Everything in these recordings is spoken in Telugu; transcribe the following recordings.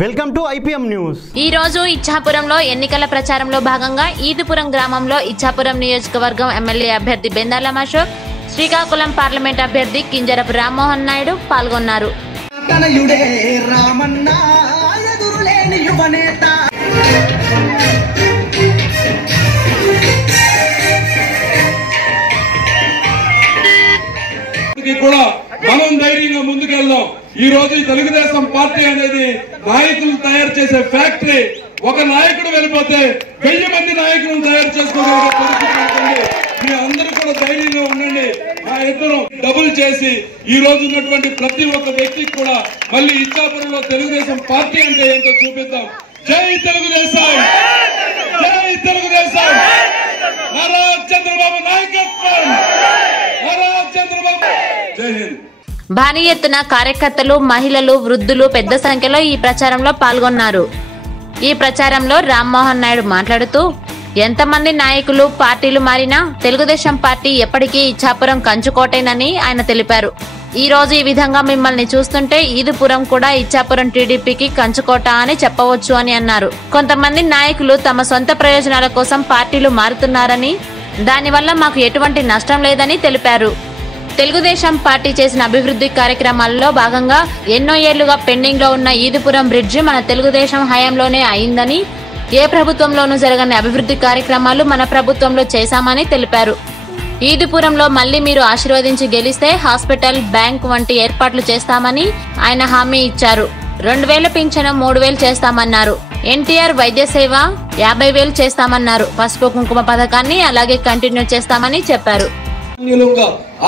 Welcome to IPM news. ఈ రోజు ఇచ్చాపురంలో ఎన్నికల ప్రచారంలో భాగంగా ఈదుపురం గ్రామంలో ఇచ్చాపురం నియోజకవర్గం ఎమ్మెల్యే అభ్యర్థి బెందాలం అశోక్, శ్రీకాకుళం పార్లమెంట్ అభ్యర్థి కింజరపు రామ్మోహన్ నాయుడు పాల్గొన్నారు. కూడా మనం ధైర్యంగా ముందుకెళ్దాం. ఈ రోజు తెలుగుదేశం పార్టీ అనేది నాయకులు తయారు చేసే ఫ్యాక్టరీ. ఒక నాయకుడు వెళ్ళిపోతే 1000 మంది నాయకులను తయారు చేసుకోగలిగే పరిస్థితి ఉంటుంది. మీ అందరూ కూడా ధైర్యంగా ఉండండి. ఆ ఇద్దరు డబుల్ చేసి ఈ రోజు ఉన్నటువంటి ప్రతి ఒక్క వ్యక్తికి కూడా మళ్ళీ ఇచ్చాపురంలో తెలుగుదేశం పార్టీ అంటే ఏంటో చూపిద్దాం. జై తెలుగుదేశం, జై తెలుగుదేశం, నారా చంద్రబాబు నాయకత్వం, నారా చంద్రబాబు. జై హింద్. భారీ ఎత్తున కార్యకర్తలు, మహిళలు, వృద్ధులు పెద్ద సంఖ్యలో ఈ ప్రచారంలో పాల్గొన్నారు. ఈ ప్రచారంలో రామ్మోహన్ నాయుడు మాట్లాడుతూ, ఎంతమంది నాయకులు, పార్టీలు మారినా తెలుగుదేశం పార్టీ ఎప్పటికీ ఇచ్చాపురం కంచుకోటేనని ఆయన తెలిపారు. ఈ రోజు ఈ విధంగా మిమ్మల్ని చూస్తుంటే ఈదుపురం కూడా ఇచ్చాపురం టీడీపీకి కంచుకోట అని చెప్పవచ్చు అని అన్నారు. కొంతమంది నాయకులు తమ సొంత ప్రయోజనాల కోసం పార్టీలు మారుతున్నారని, దానివల్ల మాకు ఎటువంటి నష్టం లేదని తెలిపారు. తెలుగుదేశం పార్టీ చేసిన అభివృద్ధి కార్యక్రమాల్లో భాగంగా ఎన్నో ఏళ్లుగా పెండింగ్ లో ఉన్న ఈదుపురం బ్రిడ్జి మన తెలుగుదేశం హయాంలోనే అయిందని, ఏ ప్రభుత్వంలోనూ జరగని అభివృద్ధి కార్యక్రమాలు మన ప్రభుత్వంలో చేశామని తెలిపారు. ఈదుపురంలో మళ్లీ మీరు ఆశీర్వదించి గెలిస్తే హాస్పిటల్, బ్యాంక్ వంటి ఏర్పాట్లు చేస్తామని ఆయన హామీ ఇచ్చారు. 2000 పింఛను 3000 చేస్తామన్నారు. ఎన్టీఆర్ వైద్య సేవ 50,000 చేస్తామన్నారు. పసుపు కుంకుమ పథకాన్ని అలాగే కంటిన్యూ చేస్తామని చెప్పారు.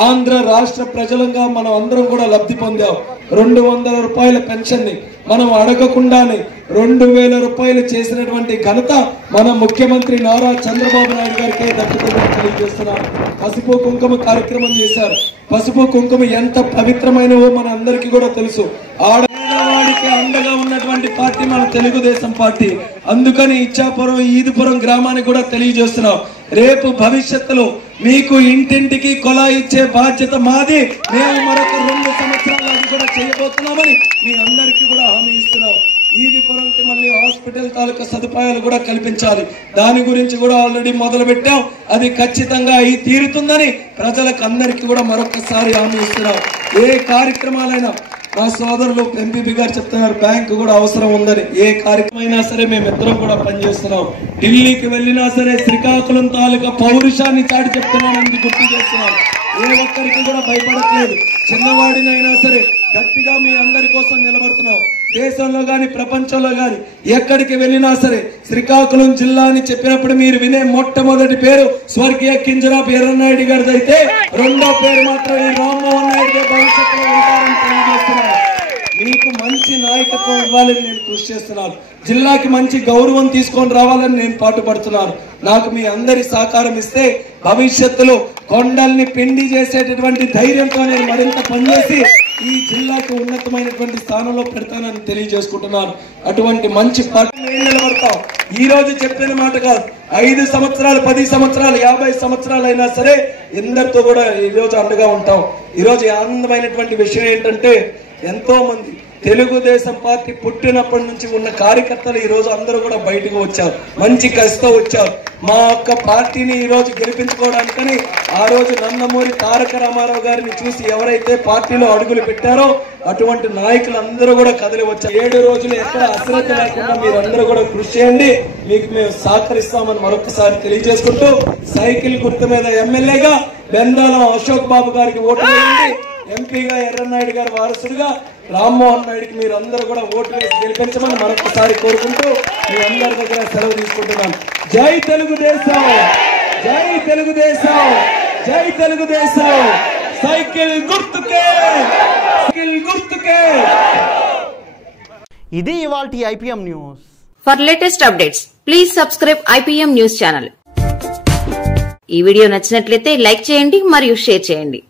ఆంధ్ర రాష్ట్ర ప్రజలంగా మనం అందరం కూడా లబ్ధి పొందాం. 200 రూపాయల పెన్షన్ ని మనం అడగకుండానే 2000 రూపాయలు చేసినటువంటి ఘనత మన ముఖ్యమంత్రి నారా చంద్రబాబు నాయుడు గారికి దక్కుతుందని తెలియజేస్తున్నారు. పసుపు కుంకుమ కార్యక్రమం చేశారు. పసుపు కుంకుమ ఎంత పవిత్రమైనవో మన అందరికీ కూడా తెలుసు. ఆడవాడికి అండగా ఉన్నటువంటి పార్టీ మన తెలుగుదేశం పార్టీ. అందుకని ఇచ్చాపురం, ఈదుపురం గ్రామానికి కూడా తెలియజేస్తున్నాం, రేపు భవిష్యత్తులో మీకు ఇంటింటికి కొలా ఇచ్చే బాధ్యత మాది. మేము మరొక 2 సంవత్సరాలు అది కూడా చేయబోతున్నామని మీ అందరికీ కూడా హామీ ఇస్తున్నాం. ఈదిపురంకి మళ్ళీ హాస్పిటల్ తాలూకా సదుపాయాలు కూడా కల్పించాలి. దాని గురించి కూడా ఆల్రెడీ మొదలు పెట్టాం. అది ఖచ్చితంగా అయి తీరుతుందని ప్రజలకు అందరికీ కూడా మరొకసారి హామీ ఇస్తున్నాం. ఏ కార్యక్రమాలైనా మా సోదరులు ఎంపీపీ గారు చెప్తున్నారు, బ్యాంకు కూడా అవసరం ఉందని. ఏ కార్యక్రమం అయినా సరే మేమిద్దరం కూడా పనిచేస్తున్నాం. ఢిల్లీకి వెళ్ళినా సరే శ్రీకాకుళం తాలూకా పౌరుషాన్ని చాటి చెప్తున్నానని గుర్తు చేస్తున్నాం. ఏ ఒక్కరికి కూడా భయపడట్లేదు. చిన్నవాడినైనా సరే గట్టిగా మీ అందరి కోసం నిలబడుతున్నాం. దేశంలో గాని ప్రపంచంలో గాని ఎక్కడికి వెళ్ళినా సరే శ్రీకాకుళం జిల్లా అని చెప్పినప్పుడు మీరు వినే మొట్టమొదటి పేరు స్వర్గీయ కింజరాపు ఎర్రన్నాయుడు గారిది అయితే, రెండో పేరు మాత్రం ఈ రామ్మోహన్ నాయుడు భవిష్యత్తులో ఉంటారని తెలియజేస్తున్నారు. మీకు మంచి నాయకత్వం ఇవ్వాలని నేను కృషి చేస్తున్నాను. జిల్లాకి మంచి గౌరవం తీసుకొని రావాలని నేను పాటుపడుతున్నాను. నాకు మీ అందరి సహకారం ఇస్తే భవిష్యత్తులో కొండల్ని పిండి చేసేటటువంటి ధైర్యంతో నేను మరింత పనిచేసి ఈ జిల్లాకు ఉన్నతమైనటువంటి స్థానంలో పెడతానని తెలియజేసుకుంటున్నాను. అటువంటి మంచి పార్టీ నిలబడతాం. ఈ రోజు చెప్పిన మాట కాదు, 5 సంవత్సరాలు, 10 సంవత్సరాలు, 50 సంవత్సరాలు అయినా సరే ఎందరితో కూడా ఈ రోజు అండగా ఉంటాం. ఈ రోజు ఆనందమైనటువంటి విషయం ఏంటంటే, ఎంతో మంది తెలుగుదేశం పార్టీ పుట్టినప్పటి నుంచి ఉన్న కార్యకర్తలు ఈ రోజు అందరూ కూడా బయటకు వచ్చారు. మంచి కసితో వచ్చారు. మా యొక్క పార్టీని ఈ రోజు గెలిపించుకోవడానికని ఆ రోజు నందమూరి తారక రామారావు గారిని చూసి ఎవరైతే పార్టీలో అడుగులు పెట్టారో అటువంటి నాయకులందరూ కూడా కదిలి వచ్చారు. 7 రోజులు ఎక్కడ అశ్రద్ధ లేకుండా మీరందరూ కూడా కృషి చేయండి. మీకు మేము సహకరిస్తామని మరొకసారి తెలియజేసుకుంటూ, సైకిల్ గుర్తు మీద ఎమ్మెల్యేగా బెందాలం అశోక్ బాబు గారికి ఓటు వేయండి. ఎంపీగా ఎర్రన్నాయుడు గారి వారసుడిగా రామ్మోహన్ నాయుడికి మీరందరూ కూడా ఓటు వేసి గెలిపించమని మరొకసారి కోరుకుంటూ మీ అందరి దగ్గర సెలవు తీసుకుంటున్నాను. జై తెలుగుదేశం, జై తెలుగుదేశం, జై తెలుగుదేశం. సైకిల్ గుర్తుకే, సైకిల్ గుర్తుకే. ఇది ఇవాల్టి IPM news. For latest updates please subscribe IPM news channel. ఈ వీడియో నచ్చినట్లయితే లైక్ చేయండి మరియు షేర్ చేయండి.